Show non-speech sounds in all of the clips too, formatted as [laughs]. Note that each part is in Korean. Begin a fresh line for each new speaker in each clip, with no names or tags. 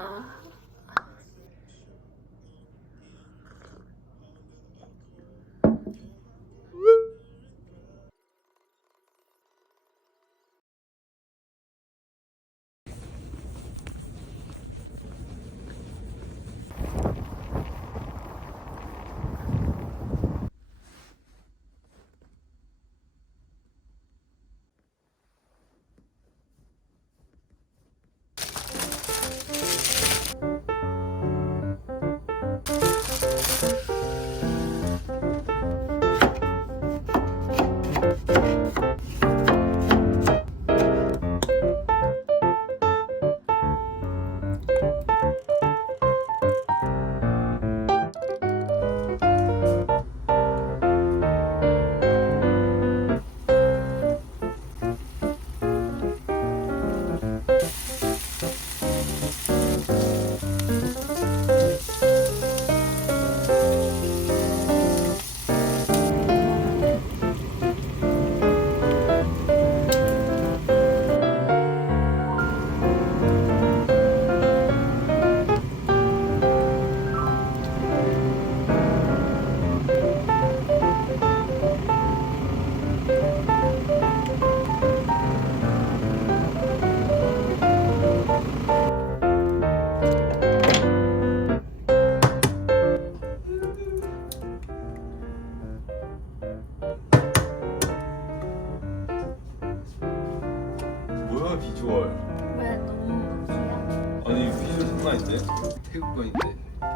아.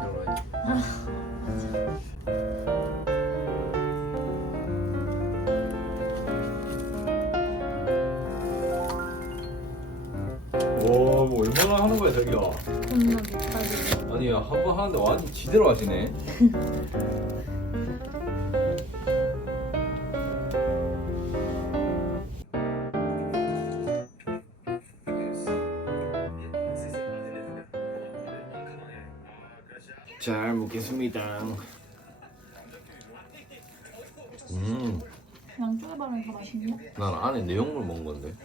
와 뭐 얼마나 하는 거야 자기야
겁나 못하지.
아니 한 번 하는데 완전 지대로 하시네 [laughs] 잘 먹겠습니다 음난
양쪽에 바르면 더 맛있네.
안에 내용물 먹은 건데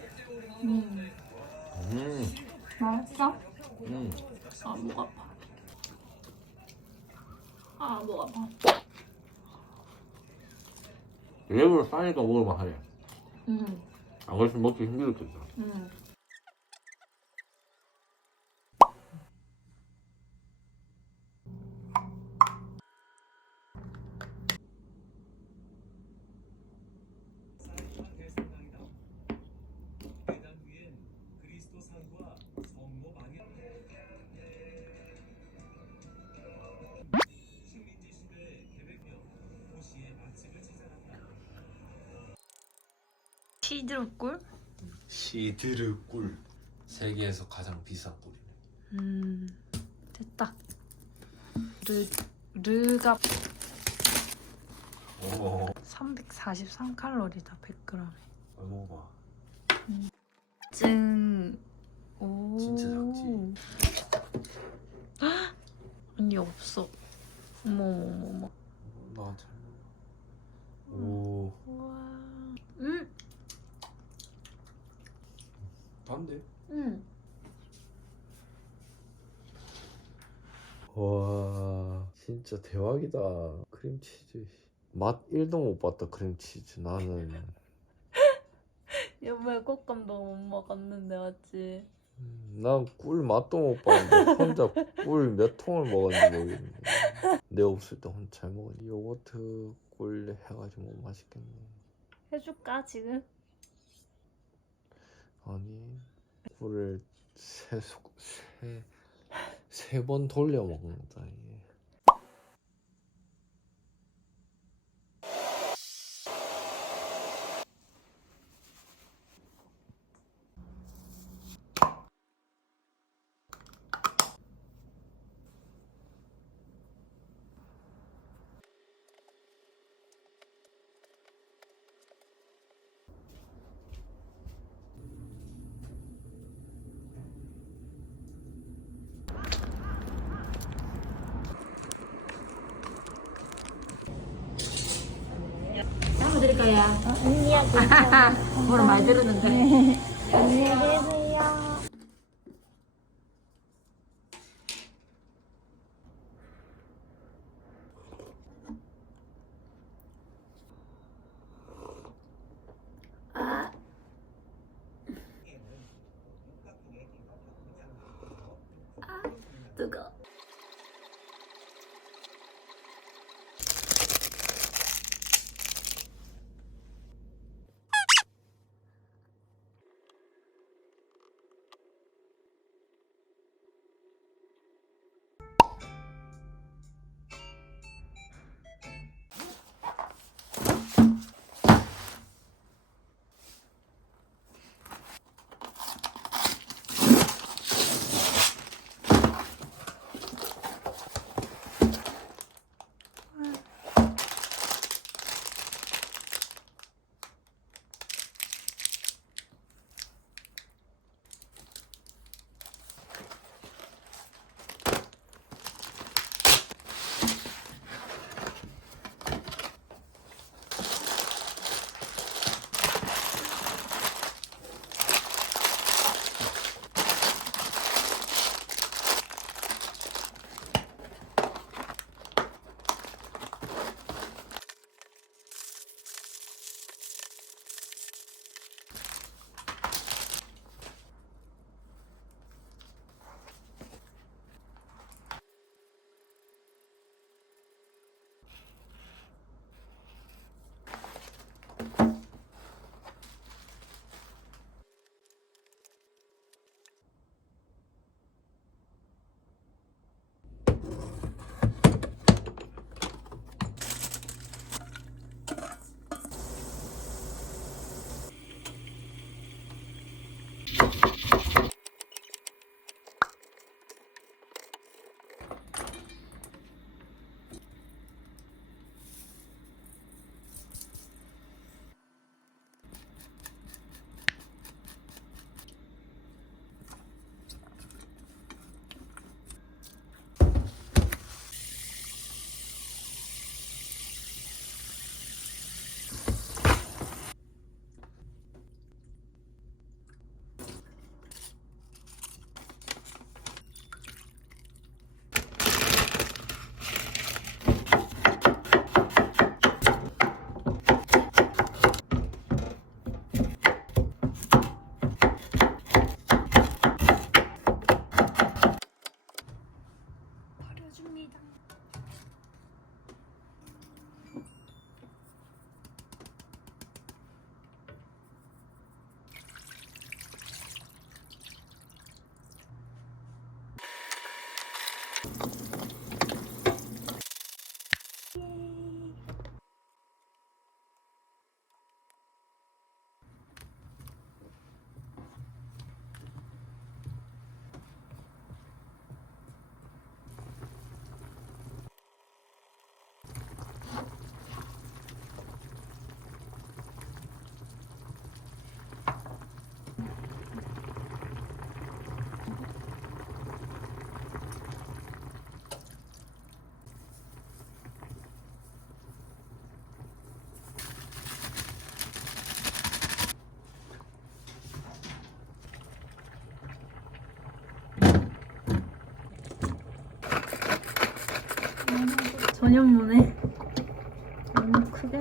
음.
음,
맛있어?
음.
아, 목 아파. 아, 목 아파.
일부러 싸니까 먹을만 하네
음.
안 그랬으면 먹기 힘들었겠다
음. 시드로꿀?
시드르 꿀 세계에서 가장 비싼 꿀이네
음. 됐다. 르, 르가
오
343칼로리다, 100g에.
잘 먹어봐
증. 오.
진짜 작지?
헉! [gasps] 언니 없어. 어머 어머 어머.
나잘 먹어 오
우와. 음.
단데?
음.
와 진짜 대박이다 크림치즈 맛 1도 못 봤다 크림치즈 나는 [laughs]
이번에 꽃감도 못 먹었는데 맞지?
난 꿀 맛도 못 봤는데 혼자 꿀 몇 통을 먹었는지 모르겠네 내 없을 때 혼자 잘 먹었지 요거트 꿀 해가지고 맛있겠네
해줄까 지금?
아니 꿀을 세세세 번 돌려 먹는다
거야.
언니야 괜찮아. [laughs]
뭐라 말 들었는데.
안녕히
4년 만에 너무 크게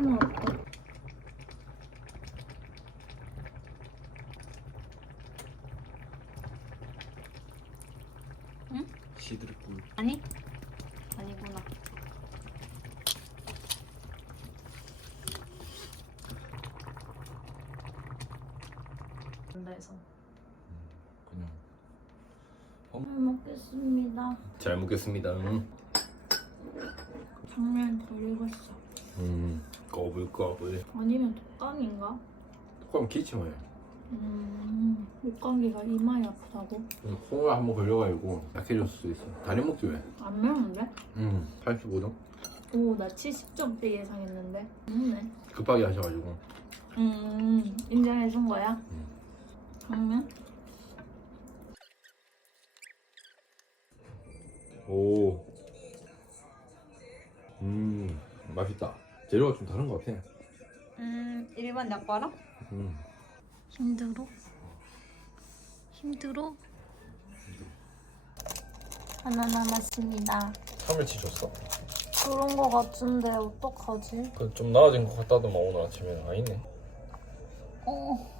꿀.
아니? 아니구나. 한다해서
그냥
잘 먹겠습니다.
잘 먹겠습니다.
장면 덜 익었어.
음 꼬불꼬불.
아니면 독감인가?
그럼 기침해.
음, 목감기가 이마에 아프다고?
콩을 한번 걸려가지고 약해질 수도 있어. 다리 먹지 왜?
안 매운데?
음 85도.
오, 나 70점대 예상했는데. 맵네.
급하게 하셔가지고.
음, 인정해준 거야?
음.
장면?
오. 음 맛있다. 재료가 좀 다른 것 같아.
음, 일반 약과랑?
음.
힘들어? 힘들어? 하나 남았습니다.
참을치 줬어?
그런 거 같은데 어떡하지?
그 좀 나아진 것 같다더만 오늘 아침에는 아니네.
어.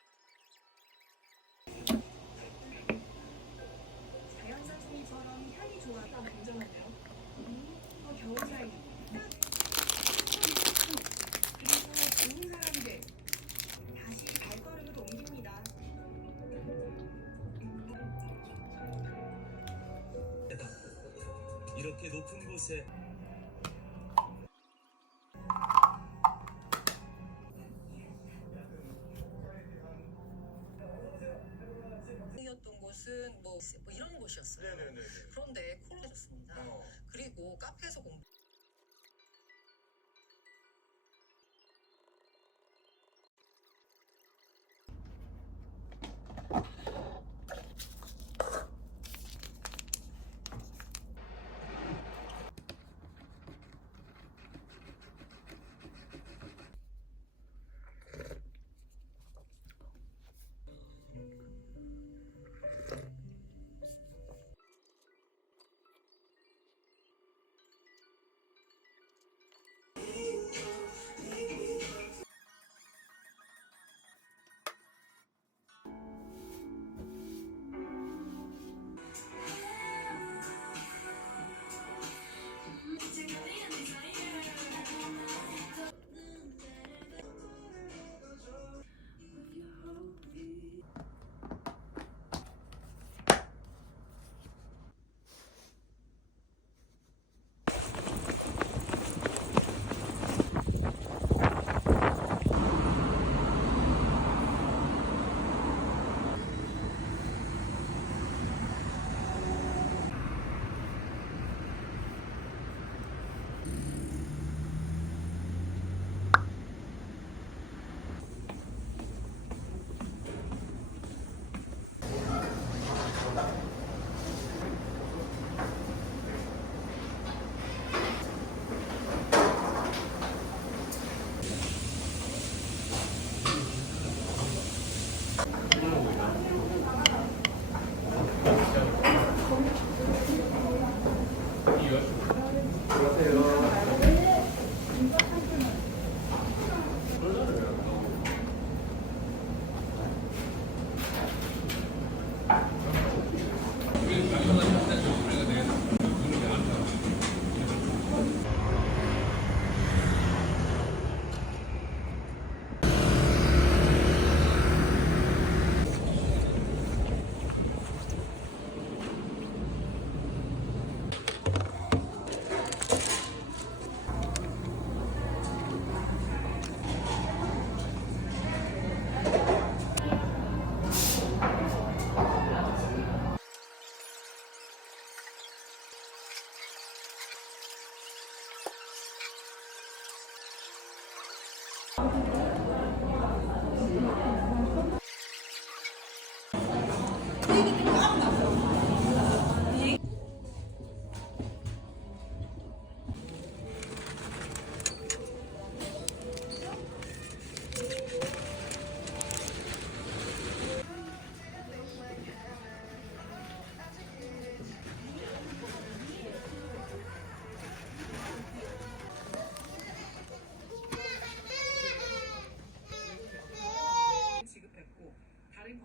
높은 곳에
이었던 곳은 뭐, 뭐 이런 곳이었어요. 그런데 코로나졌습니다. 그리고 카페에서 공부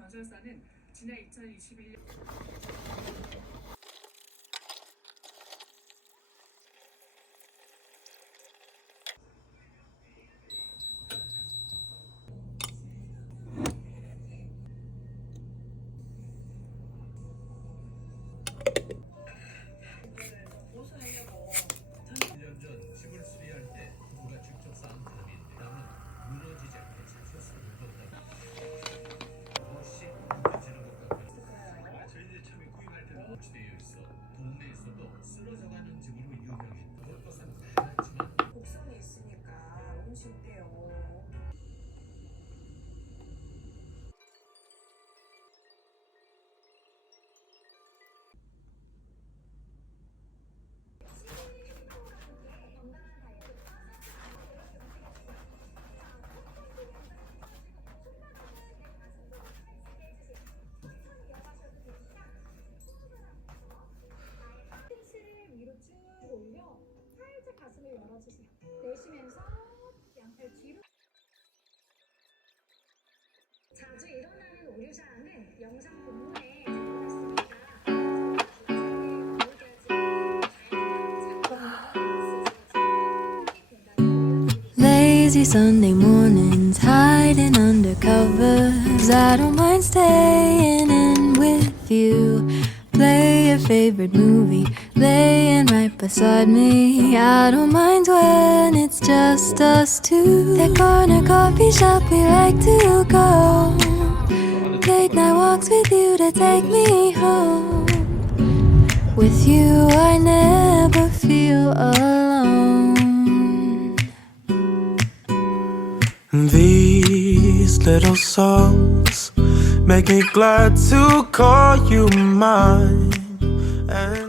건설사는
지난
2021년 Sunday mornings, hiding under covers. I don't mind staying in with you. Play your favorite movie, laying right beside me. I don't mind when it's just us two. That corner coffee shop we like to go. Late night walks with you to take me home. With you, I never feel alone.
little songs make me glad to call you mine. And